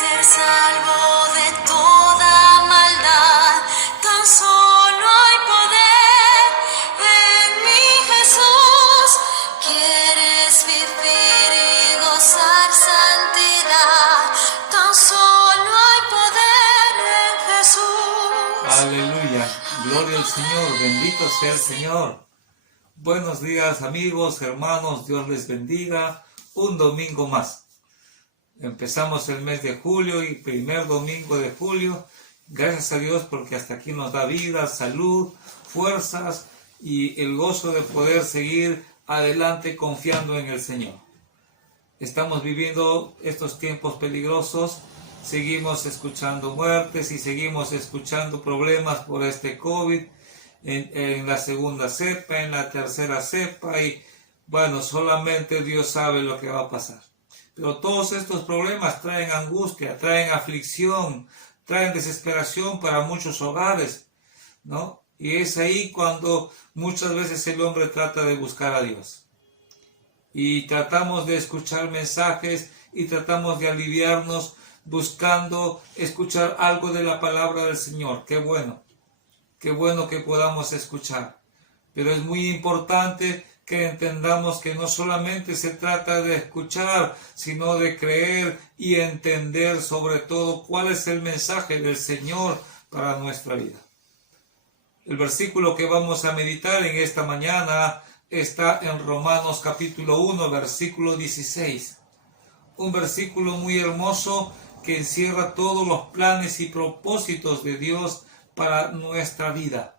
ser salvo de toda maldad. Tan solo hay poder en mi Jesús. Quieres vivir y gozar santidad. Tan solo hay poder en Jesús. Aleluya, gloria al Señor, bendito sea el Señor. Buenos días amigos, hermanos, Dios les bendiga. Un domingo más. Empezamos el mes de julio y primer domingo de julio. Gracias a Dios porque hasta aquí nos da vida, salud, fuerzas y el gozo de poder seguir adelante confiando en el Señor. Estamos viviendo estos tiempos peligrosos, seguimos escuchando muertes y seguimos escuchando problemas por este COVID en la segunda cepa, en la tercera cepa y bueno, solamente Dios sabe lo que va a pasar. Pero todos estos problemas traen angustia, traen aflicción, traen desesperación para muchos hogares, ¿no? Y es ahí cuando muchas veces el hombre trata de buscar a Dios. Y tratamos de escuchar mensajes y tratamos de aliviarnos buscando escuchar algo de la palabra del Señor. Qué bueno que podamos escuchar. Pero es muy importante que entendamos que no solamente se trata de escuchar, sino de creer y entender sobre todo cuál es el mensaje del Señor para nuestra vida. El versículo que vamos a meditar en esta mañana está en Romanos capítulo 1, versículo 16. Un versículo muy hermoso que encierra todos los planes y propósitos de Dios para nuestra vida.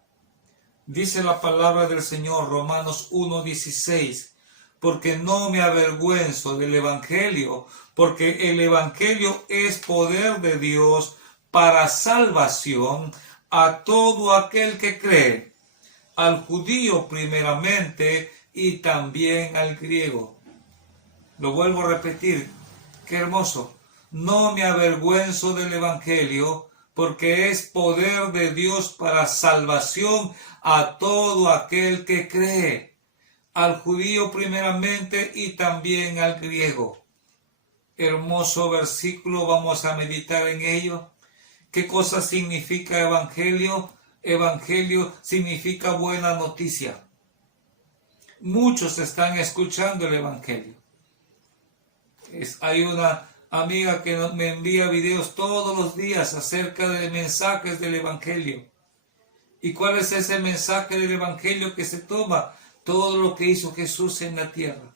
Dice la palabra del Señor, Romanos 1:16, porque no me avergüenzo del Evangelio, porque el Evangelio es poder de Dios para salvación a todo aquel que cree, al judío primeramente y también al griego. Lo vuelvo a repetir, qué hermoso. No me avergüenzo del Evangelio, porque es poder de Dios para salvación a todo aquel que cree, al judío primeramente y también al griego. Hermoso versículo, vamos a meditar en ello. ¿Qué cosa significa evangelio? Evangelio significa buena noticia. Muchos están escuchando el evangelio. Hay una amiga que me envía videos todos los días acerca de mensajes del evangelio. ¿Y cuál es ese mensaje del evangelio que se toma? Todo lo que hizo Jesús en la tierra.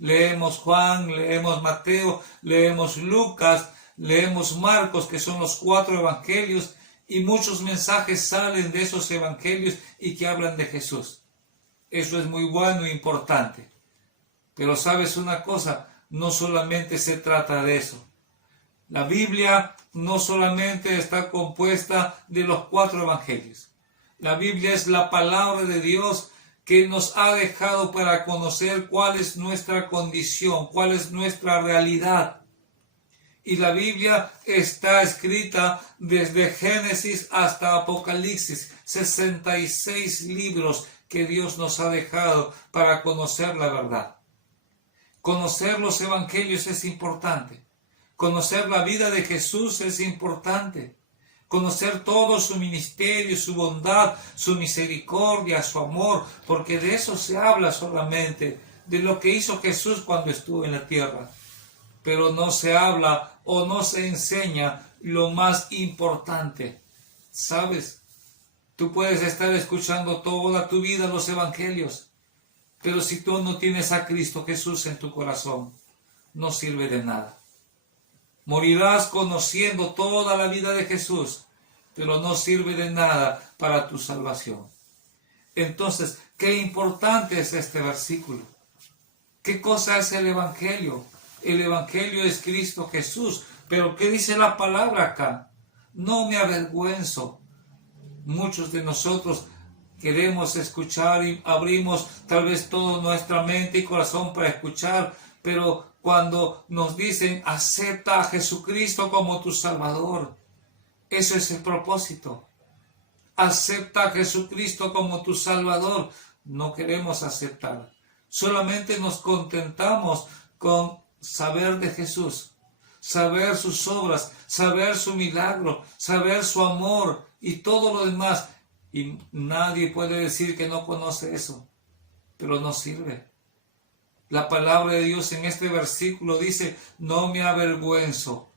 Leemos Juan, leemos Mateo, leemos Lucas, leemos Marcos, que son los 4 evangelios, y muchos mensajes salen de esos evangelios y que hablan de Jesús. Eso es muy bueno e importante. Pero ¿sabes una cosa? No solamente se trata de eso. La Biblia no solamente está compuesta de los 4 evangelios. La Biblia es la palabra de Dios que nos ha dejado para conocer cuál es nuestra condición, cuál es nuestra realidad. Y la Biblia está escrita desde Génesis hasta Apocalipsis, 66 libros que Dios nos ha dejado para conocer la verdad. Conocer los evangelios es importante. Conocer la vida de Jesús es importante. Conocer todo su ministerio, su bondad, su misericordia, su amor, porque de eso se habla solamente, de lo que hizo Jesús cuando estuvo en la tierra. Pero no se habla o no se enseña lo más importante. ¿Sabes? Tú puedes estar escuchando toda tu vida los evangelios, pero si tú no tienes a Cristo Jesús en tu corazón, no sirve de nada. Morirás conociendo toda la vida de Jesús, pero no sirve de nada para tu salvación. Entonces, qué importante es este versículo. ¿Qué cosa es el Evangelio? El Evangelio es Cristo Jesús. Pero ¿qué dice la palabra acá? No me avergüenzo. Muchos de nosotros queremos escuchar y abrimos tal vez toda nuestra mente y corazón para escuchar, pero cuando nos dicen acepta a Jesucristo como tu Salvador, eso es el propósito. Acepta a Jesucristo como tu Salvador. No queremos aceptar. Solamente nos contentamos con saber de Jesús. saber sus obras, saber su milagro, saber su amor y todo lo demás. Y nadie puede decir que no conoce eso, pero no sirve. La palabra de Dios en este versículo dice, no me avergüenzo.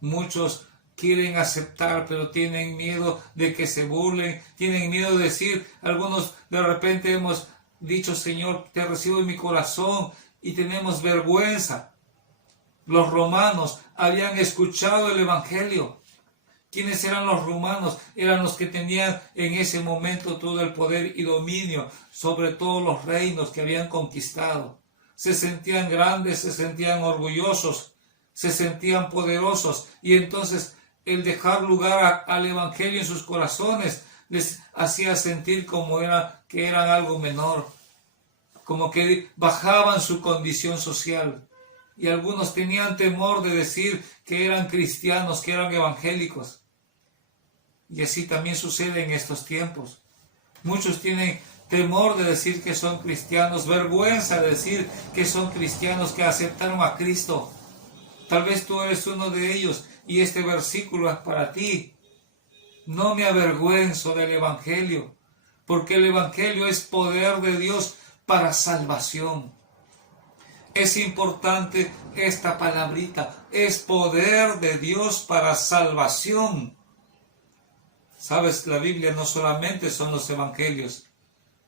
Muchos quieren aceptar, pero tienen miedo de que se burlen, tienen miedo de decir, algunos de repente hemos dicho, Señor, te recibo en mi corazón, y tenemos vergüenza. Los romanos habían escuchado el Evangelio. ¿Quiénes eran los romanos? Eran los que tenían en ese momento todo el poder y dominio sobre todos los reinos que habían conquistado. Se sentían grandes, se sentían orgullosos, se sentían poderosos, y entonces el dejar lugar al Evangelio en sus corazones les hacía sentir que eran algo menor, como que bajaban su condición social. Y algunos tenían temor de decir que eran cristianos, que eran evangélicos. Y así también sucede en estos tiempos. Muchos tienen temor de decir que son cristianos, vergüenza de decir que son cristianos, que aceptaron a Cristo. Tal vez tú eres uno de ellos y este versículo es para ti. No me avergüenzo del Evangelio, porque el Evangelio es poder de Dios para salvación. Es importante esta palabrita, es poder de Dios para salvación. Sabes, la Biblia no solamente son los evangelios,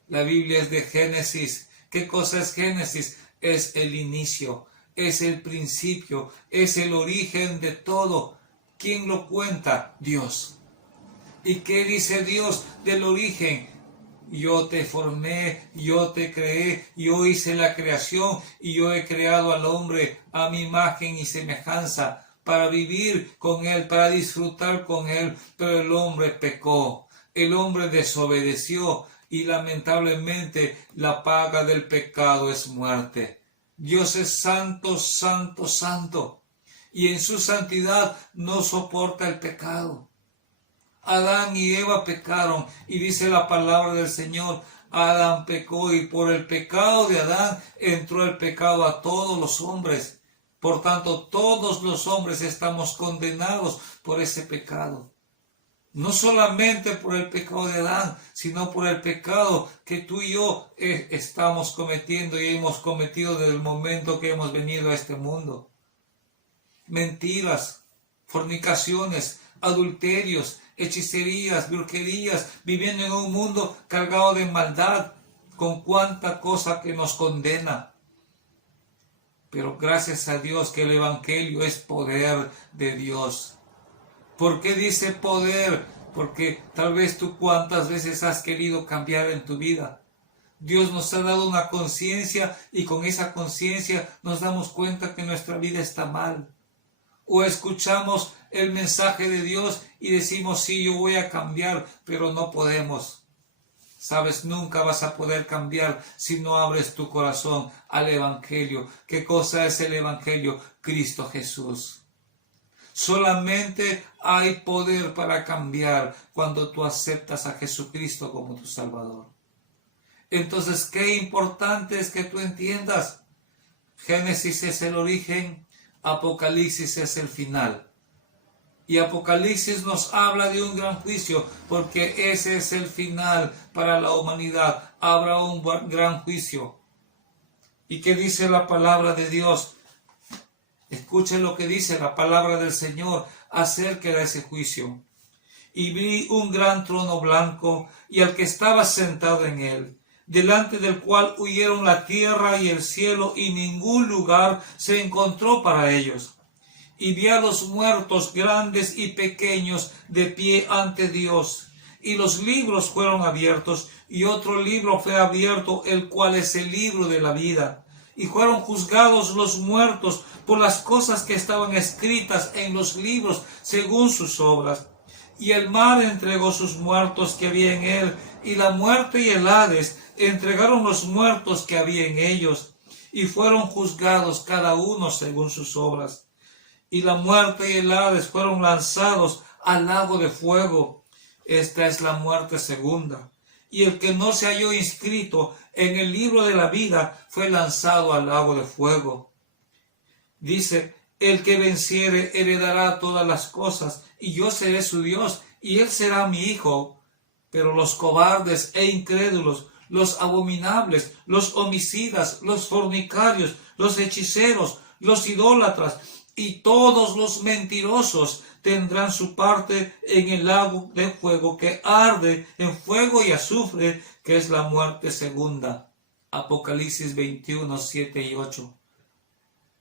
la Biblia es de Génesis. ¿Qué cosa es Génesis? Es el inicio, es el principio, es el origen de todo. ¿Quién lo cuenta? Dios. ¿Y qué dice Dios del origen? Yo te formé, yo te creé, yo hice la creación y yo he creado al hombre a mi imagen y semejanza para vivir con él, para disfrutar con él, pero el hombre pecó, el hombre desobedeció y lamentablemente la paga del pecado es muerte. Dios es santo, santo, santo, y en su santidad no soporta el pecado. Adán y Eva pecaron, y dice la palabra del Señor, Adán pecó, y por el pecado de Adán entró el pecado a todos los hombres. Por tanto, todos los hombres estamos condenados por ese pecado. No solamente por el pecado de Adán, sino por el pecado que tú y yo estamos cometiendo y hemos cometido desde el momento que hemos venido a este mundo. Mentiras, fornicaciones, adulterios, hechicerías, brujerías, viviendo en un mundo cargado de maldad, con cuánta cosa que nos condena. Pero gracias a Dios que el Evangelio es poder de Dios. ¿Por qué dice poder? Porque tal vez tú cuántas veces has querido cambiar en tu vida. Dios nos ha dado una conciencia y con esa conciencia nos damos cuenta que nuestra vida está mal. O escuchamos el mensaje de Dios y decimos, sí, yo voy a cambiar, pero no podemos. Sabes, nunca vas a poder cambiar si no abres tu corazón al Evangelio. ¿Qué cosa es el Evangelio? Cristo Jesús. Solamente hay poder para cambiar cuando tú aceptas a Jesucristo como tu Salvador. Entonces, qué importante es que tú entiendas. Génesis es el origen, Apocalipsis es el final. Y Apocalipsis nos habla de un gran juicio, porque ese es el final para la humanidad. Habrá un gran juicio. ¿Y qué dice la palabra de Dios? Escuchen lo que dice la palabra del Señor acerca de ese juicio. Y vi un gran trono blanco y al que estaba sentado en él, delante del cual huyeron la tierra y el cielo, y ningún lugar se encontró para ellos. Y vi a los muertos grandes y pequeños de pie ante Dios. Y los libros fueron abiertos, y otro libro fue abierto, el cual es el libro de la vida. Y fueron juzgados los muertos por las cosas que estaban escritas en los libros según sus obras. Y el mar entregó sus muertos que había en él, y la muerte y el Hades entregaron los muertos que había en ellos, y fueron juzgados cada uno según sus obras. Y la muerte y el Hades fueron lanzados al lago de fuego. Esta es la muerte segunda. Y el que no se halló inscrito en el libro de la vida fue lanzado al lago de fuego. Dice, El que venciere heredará todas las cosas, y yo seré su Dios, y él será mi hijo. Pero los cobardes e incrédulos, los abominables, los homicidas, los fornicarios, los hechiceros, los idólatras y todos los mentirosos tendrán su parte en el lago de fuego que arde en fuego y azufre, que es la muerte segunda. Apocalipsis 21, 7 y 8.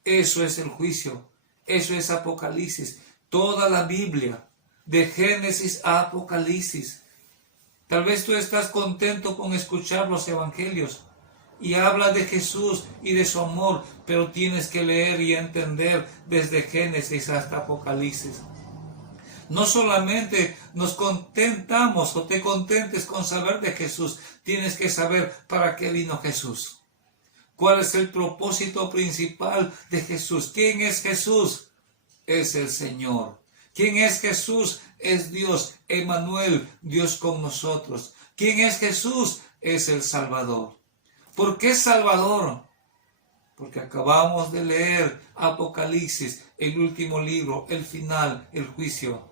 Eso es el juicio, eso es Apocalipsis, toda la Biblia, de Génesis a Apocalipsis. Tal vez tú estás contento con escuchar los evangelios y habla de Jesús y de su amor, pero tienes que leer y entender desde Génesis hasta Apocalipsis. No solamente nos contentamos o te contentes con saber de Jesús, tienes que saber para qué vino Jesús. ¿Cuál es el propósito principal de Jesús? ¿Quién es Jesús? Es el Señor. ¿Quién es Jesús? Es Dios, Emmanuel, Dios con nosotros. ¿Quién es Jesús? Es el Salvador. ¿Por qué Salvador? Porque acabamos de leer Apocalipsis, el último libro, el final, el juicio.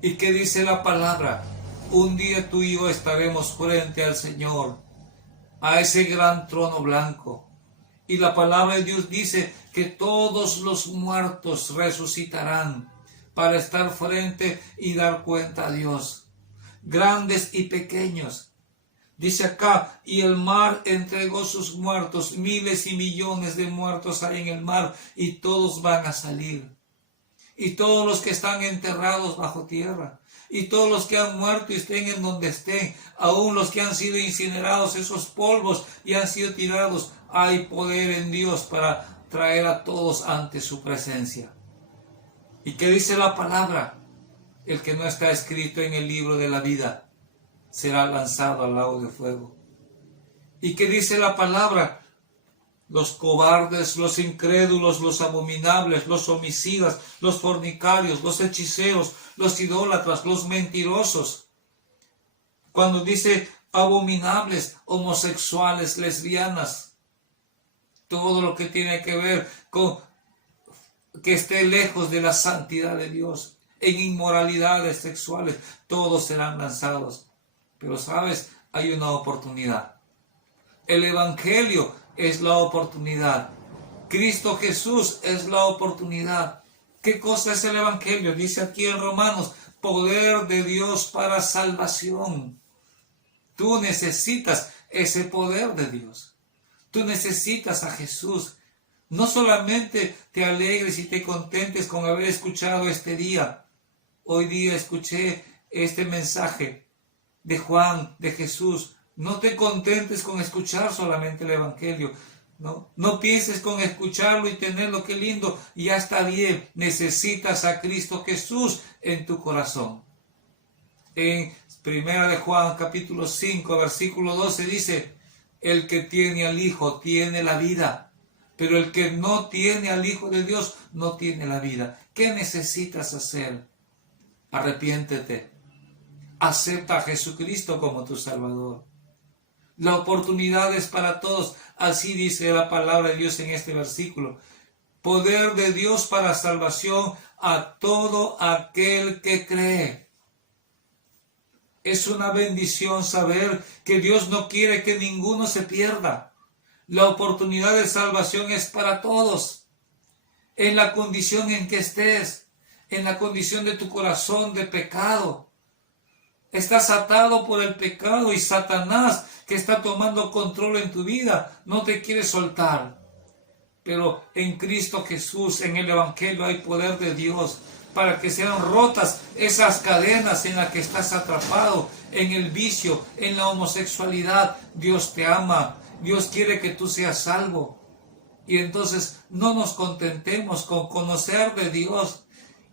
¿Y qué dice la palabra? Un día tú y yo estaremos frente al Señor, a ese gran trono blanco. Y la palabra de Dios dice que todos los muertos resucitarán para estar frente y dar cuenta a Dios, grandes y pequeños. Dice acá, y el mar entregó sus muertos, miles y millones de muertos hay en el mar, y todos van a salir. Y todos los que están enterrados bajo tierra, y todos los que han muerto y estén en donde estén, aún los que han sido incinerados, esos polvos, y han sido tirados, hay poder en Dios para traer a todos ante su presencia. ¿Y qué dice la palabra? El que no está escrito en el libro de la vida será lanzado al lago de fuego. ¿Y qué dice la palabra? Los cobardes, los incrédulos, los abominables, los homicidas, los fornicarios, los hechiceros, los idólatras, los mentirosos. Cuando dice abominables, homosexuales, lesbianas, todo lo que tiene que ver con que esté lejos de la santidad de Dios, en inmoralidades sexuales, todos serán lanzados. Pero sabes, hay una oportunidad. El Evangelio es la oportunidad. Cristo Jesús es la oportunidad. ¿Qué cosa es el Evangelio? Dice aquí en Romanos, poder de Dios para salvación. Tú necesitas ese poder de Dios. Tú necesitas a Jesús. No solamente te alegres y te contentes con haber escuchado este día. Hoy día escuché este mensaje de Juan, de Jesús. No te contentes con escuchar solamente el Evangelio. No pienses con escucharlo y tenerlo, qué lindo, ya está bien. Necesitas a Cristo Jesús en tu corazón. En 1 de Juan capítulo 5 versículo 12 dice, el que tiene al Hijo tiene la vida, pero el que no tiene al Hijo de Dios no tiene la vida. ¿Qué necesitas hacer? Arrepiéntete. Acepta a Jesucristo como tu Salvador. La oportunidad es para todos. Así dice la palabra de Dios en este versículo. Poder de Dios para salvación a todo aquel que cree. Es una bendición saber que Dios no quiere que ninguno se pierda. La oportunidad de salvación es para todos. En la condición en que estés, en la condición de tu corazón de pecado. Estás atado por el pecado y Satanás, que está tomando control en tu vida, no te quiere soltar. Pero en Cristo Jesús, en el Evangelio, hay poder de Dios para que sean rotas esas cadenas en las que estás atrapado, en el vicio, en la homosexualidad. Dios te ama, Dios quiere que tú seas salvo. Y entonces no nos contentemos con conocer de Dios.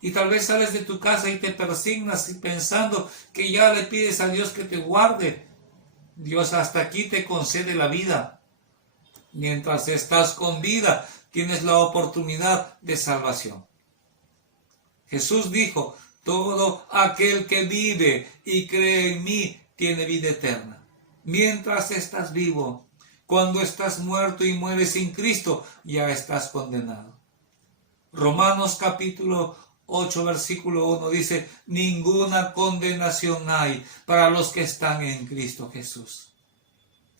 Y tal vez sales de tu casa y te persignas y pensando que ya le pides a Dios que te guarde. Dios hasta aquí te concede la vida. Mientras estás con vida, tienes la oportunidad de salvación. Jesús dijo, todo aquel que vive y cree en mí tiene vida eterna. Mientras estás vivo, cuando estás muerto y mueres sin Cristo, ya estás condenado. Romanos capítulo 8, versículo 1 dice, ninguna condenación hay para los que están en Cristo Jesús.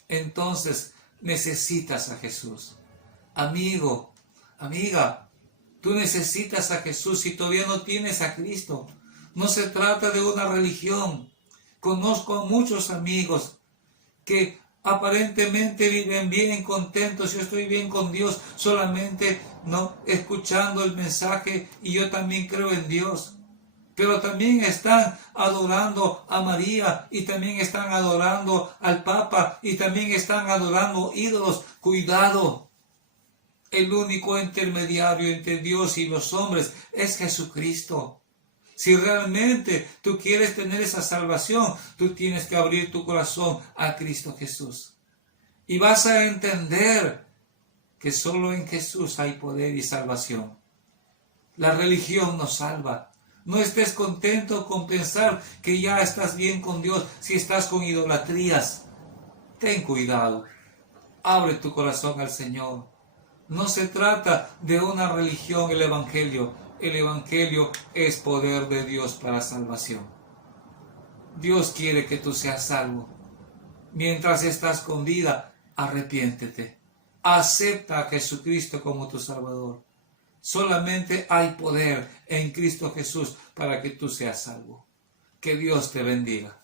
Entonces necesitas a Jesús. Amigo, amiga, tú necesitas a Jesús si todavía no tienes a Cristo. No se trata de una religión. Conozco a muchos amigos que aparentemente viven bien, contentos. Yo estoy bien con Dios, solamente no escuchando el mensaje, y yo también creo en Dios. Pero también están adorando a María, y también están adorando al Papa, y también están adorando ídolos. Cuidado. El único intermediario entre Dios y los hombres es Jesucristo. Si realmente tú quieres tener esa salvación, tú tienes que abrir tu corazón a Cristo Jesús. Y vas a entender que solo en Jesús hay poder y salvación. La religión no salva. No estés contento con pensar que ya estás bien con Dios si estás con idolatrías. Ten cuidado. Abre tu corazón al Señor. No se trata de una religión, el Evangelio. El Evangelio es poder de Dios para salvación. Dios quiere que tú seas salvo. Mientras estás con vida, arrepiéntete. Acepta a Jesucristo como tu Salvador. Solamente hay poder en Cristo Jesús para que tú seas salvo. Que Dios te bendiga.